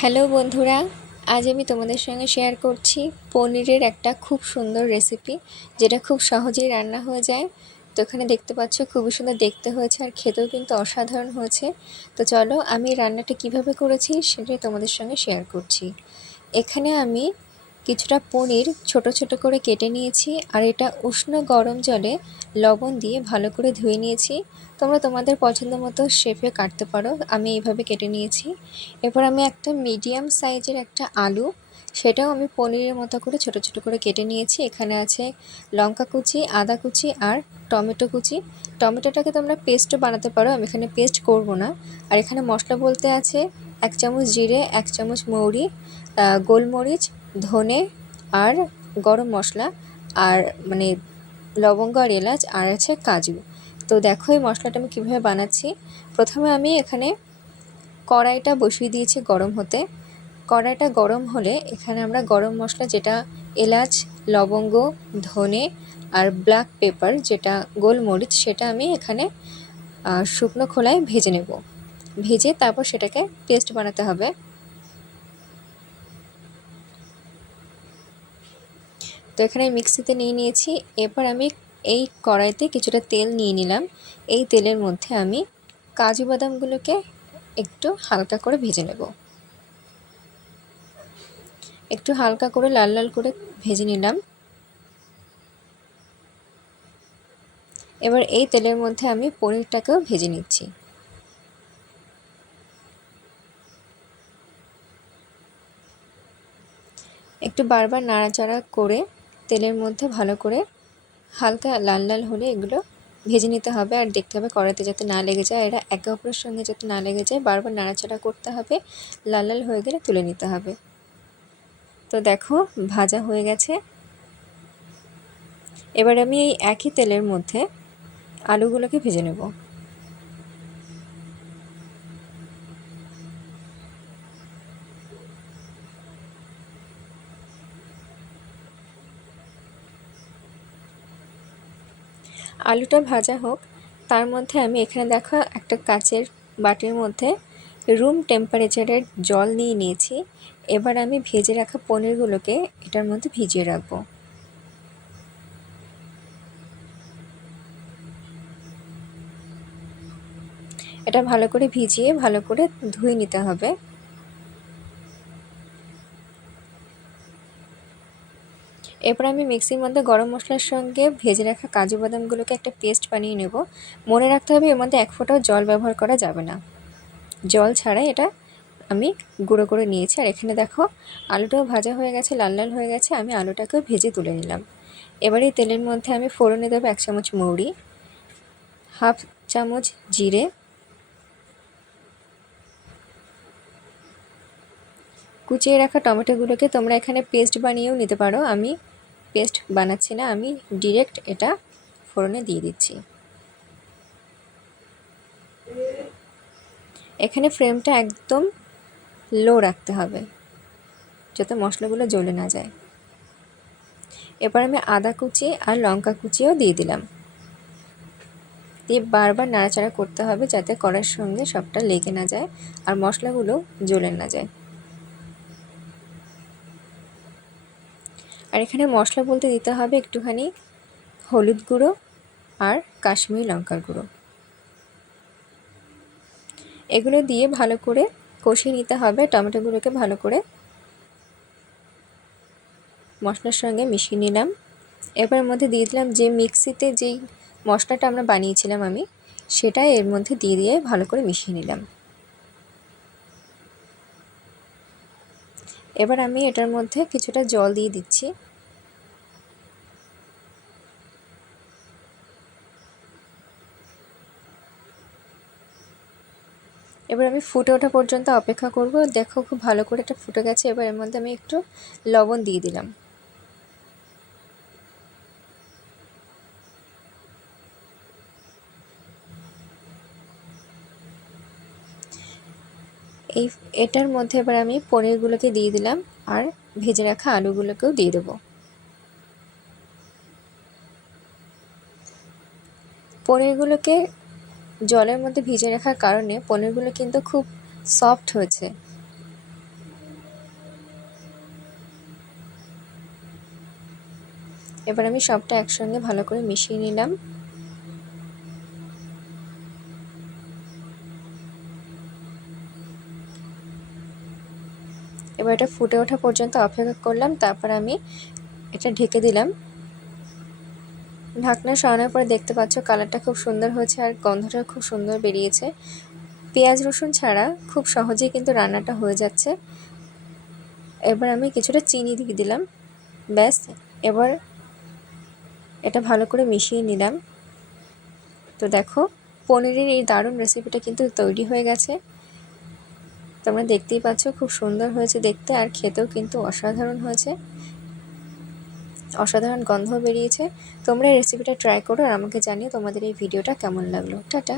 Hello বন্ধুরা, আজ আমি তোমাদের সঙ্গে শেয়ার করছি পনিরের একটা খুব সুন্দর রেসিপি যেটা খুব সহজেই রান্না হয়ে যায়। তো এখানে দেখতে পাচ্ছ, খুবই সুন্দর দেখতে হয়েছে আর খেতেও কিন্তু অসাধারণ হয়েছে। তো চলো আমি রান্নাটা কীভাবে করেছি সেটাই তোমাদের সঙ্গে শেয়ার করছি। এখানে আমি কিছুটা পনির ছোট ছোট করে কেটে নিয়েছি আর এটা উষ্ণ গরম জলে লবণ দিয়ে ভালো করে ধুয়ে নিয়েছি। তোমরা তোমাদের পছন্দ মতো শেপে কাটতে পারো। আমি এইভাবে কেটে নিয়েছি। এরপর আমি একটা মিডিয়াম সাইজের একটা আলু, সেটাও আমি পনিরের মতো করে ছোট ছোট করে কেটে নিয়েছি। এখানে আছে লঙ্কা কুচি, আদা কুচি আর টমেটো কুচি। টমেটোটাকে তোমরা পেস্টও বানাতে পারো। আমি এখানে পেস্ট করব না। আর এখানে মশলা বলতে আছে এক চামচ জিরে, এক চামচ মৌরি গোলমরিচ ধনে আর গরম মশলা আর মানে লবঙ্গ আর এলাচ আর আছে কাজু। তো দেখো এই মশলাটা আমি কীভাবে বানাচ্ছি। প্রথমে আমি এখানে কড়াইটা বসিয়ে দিয়েছি গরম হতে। কড়াইটা গরম হলে এখানে আমরা গরম মশলা যেটা এলাচ, লবঙ্গ, ধনে আর ব্ল্যাক পেপার যেটা গোলমরিচ সেটা আমি এখানে শুকনো খোলায় ভেজে নেব। ভেজে তারপর সেটাকে পেস্ট বানাতে হবে। তো এখানে মিক্সিতে নিয়ে নিয়েছি। এরপর আমি এই কড়াইতে কিছুটা তেল নিয়ে নিলাম। এই তেলের মধ্যে আমি কাজু বাদামগুলোকে একটু হালকা করে ভেজে নেব। একটু হালকা করে লাল লাল করে ভেজে নিলাম। এবার এই তেলের মধ্যে আমি পনিরটাকেও ভেজে নিচ্ছি। একটু বারবার নাড়াচাড়া করে তেলের মধ্যে ভালো করে হালকা লাল লাল হলে এগুলো ভেজে নিতে হবে আর দেখতে হবে কড়াইতে যাতে না লেগে যায়। এরা একে অপরের সঙ্গে যাতে না লেগে যায়, বারবার নাড়াচাড়া করতে হবে, লাল লাল হয়ে গেলে তুলে নিতে হবে। তো দেখো, ভাজা হয়ে গেছে। এবার আমি এই একই তেলের মধ্যে আলুগুলোকে ভেজে নেব। আলুটা ভাজা হোক, তার মধ্যে আমি এখানে দেখো একটা কাচের বাটির মধ্যে রুম টেম্পারেচারের জল নিয়ে নিয়েছি। এবার আমি ভেজে রাখা পনিরগুলোকে এটার মধ্যে ভিজিয়ে রাখব। এটা ভালো করে ভিজিয়ে ভালো করে ধুয়ে নিতে হবে। এরপর আমি মিক্সির মধ্যে গরম মশলার সঙ্গে ভেজে রাখা কাজু বাদামগুলোকে একটা পেস্ট বানিয়ে নেব। মনে রাখতে হবে এর মধ্যে এক ফোঁটাও জল ব্যবহার করা যাবে না। জল ছাড়াই এটা আমি গুঁড়ো করে নিয়েছি। আর এখানে দেখো, আলুটাও ভাজা হয়ে গেছে, লাল লাল হয়ে গেছে, আমি আলুটাকেও ভেজে তুলে নিলাম। এবারে তেলের মধ্যে আমি ফোড়নে দেবো এক চামচ মৌরি, হাফ চামচ জিরে কুচিয়ে রাখা টমেটোগুলোকে তোমরা এখানে পেস্ট বানিয়েও নিতে পারো। আমি পেস্ট বানাচ্ছি না, আমি ডিরেক্ট এটা ফোড়নে দিয়ে দিচ্ছি। এখানে ফ্রেমটা একদম লো রাখতে হবে, যাতে মশলাগুলো জ্বলে না যায়। এবার আমি আদা কুচি আর লঙ্কা কুচিও দিয়ে দিলাম। দিয়ে বারবার নাড়াচাড়া করতে হবে যাতে কড়ার সঙ্গে সবটা লেগে না যায় আর মশলাগুলো জ্বলে না যায়। আর এখানে মশলা বলতে দিতে হবে একটুখানি হলুদ গুঁড়ো আর কাশ্মীরি লঙ্কার গুঁড়ো। এগুলো দিয়ে ভালো করে কষিয়ে নিতে হবে টমেটোগুলোকে ভালো করে। মশলার সঙ্গে মিশিয়ে নিলাম। এবার মধ্যে দিয়ে দিলাম যে মিক্সিতে যেই মশলাটা আমরা বানিয়েছিলাম আমি, সেটা এর মধ্যে দিয়ে দিয়ে ভালো করে মিশিয়ে নিলাম। এবার আমি এটার মধ্যে কিছুটা জল দিয়ে দিচ্ছি। এবার আমি ফুটে ওঠা পর্যন্ত অপেক্ষা করব। দেখো খুব ভালো করে এটা ফুটে গেছে। এবার এর মধ্যে আমি একটু লবণ দিয়ে দিলাম। এই, এটার মধ্যে এবার আমি পনিরগুলোকে দিয়ে দিলাম আর ভেজে রাখা আলুগুলোকেও দিয়ে দেবো। পনিরগুলোকে জলের মধ্যে ভিজে রাখার কারণে পনিরগুলো কিন্তু খুব সফট হয়েছে। এবার আমি সবটা একসঙ্গে ভালো করে মিশিয়ে নিলাম। এবার এটা ফুটে ওঠা পর্যন্ত অপেক্ষা করলাম, তারপর আমি এটা ঢেকে দিলাম। ঢাকনা সরানোর পরে দেখতে পাচ্ছ কালারটা খুব সুন্দর হয়েছে আর গন্ধটা খুব সুন্দর বেরিয়েছে। পেঁয়াজ রসুন ছাড়া খুব সহজেই কিন্তু রান্নাটা হয়ে যাচ্ছে। এবার আমি কিছুটা চিনি দিয়ে দিলাম। ব্যাস, এবার এটা ভালো করে মিশিয়ে নিলাম। তো দেখো, পনিরের এই দারুণ রেসিপিটা কিন্তু তৈরি হয়ে গেছে। তোমরা দেখতেই পাচ্ছ খুব সুন্দর হয়েছে দেখতে আর খেতেও কিন্তু অসাধারণ হয়েছে। অসাধারণ গন্ধ বেরিয়েছে। তোমরা রেসিপিটা ট্রাই করো আর আমাকে জানিও তোমাদের এই ভিডিওটা কেমন লাগল। টাটা।